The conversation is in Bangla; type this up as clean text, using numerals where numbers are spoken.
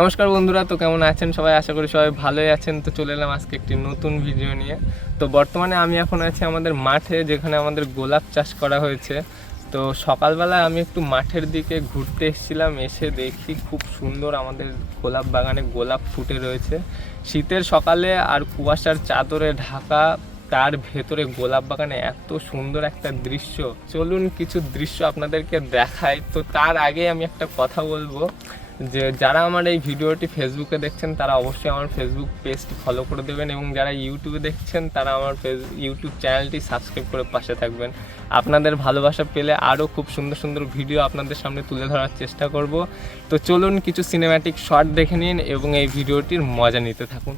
নমস্কার বন্ধুরা, তো কেমন আছেন সবাই? আশা করি সবাই ভালোই আছেন। তো চলে এলাম আজকে একটি নতুন ভিডিও নিয়ে। তো বর্তমানে আমি এখন আছি আমাদের মাঠে, যেখানে আমাদের গোলাপ চাষ করা হয়েছে। তো সকালবেলা আমি একটু মাঠের দিকে ঘুরতে এসেছিলাম, এসে দেখি খুব সুন্দর আমাদের গোলাপ বাগানে গোলাপ ফুটে রয়েছে। শীতের সকালে আর কুয়াশার চাদরে ঢাকা, তার ভেতরে গোলাপ বাগানে এত সুন্দর একটা দৃশ্য। চলুন কিছু দৃশ্য আপনাদেরকে দেখাই। তো তার আগে আমি একটা কথা বলবো, যে যারা আমার এই ভিডিওটি ফেসবুকে দেখছেন তারা অবশ্যই আমার ফেসবুক পেজটি ফলো করে দেবেন, এবং যারা ইউটিউবে দেখছেন তারা আমার ইউটিউব চ্যানেলটি সাবস্ক্রাইব করে পাশে থাকবেন। আপনাদের ভালোবাসা পেলে আরও খুব সুন্দর সুন্দর ভিডিও আপনাদের সামনে তুলে ধরার চেষ্টা করব। তো চলুন কিছু সিনেম্যাটিক শট দেখে নিন এবং এই ভিডিওটির মজা নিতে থাকুন।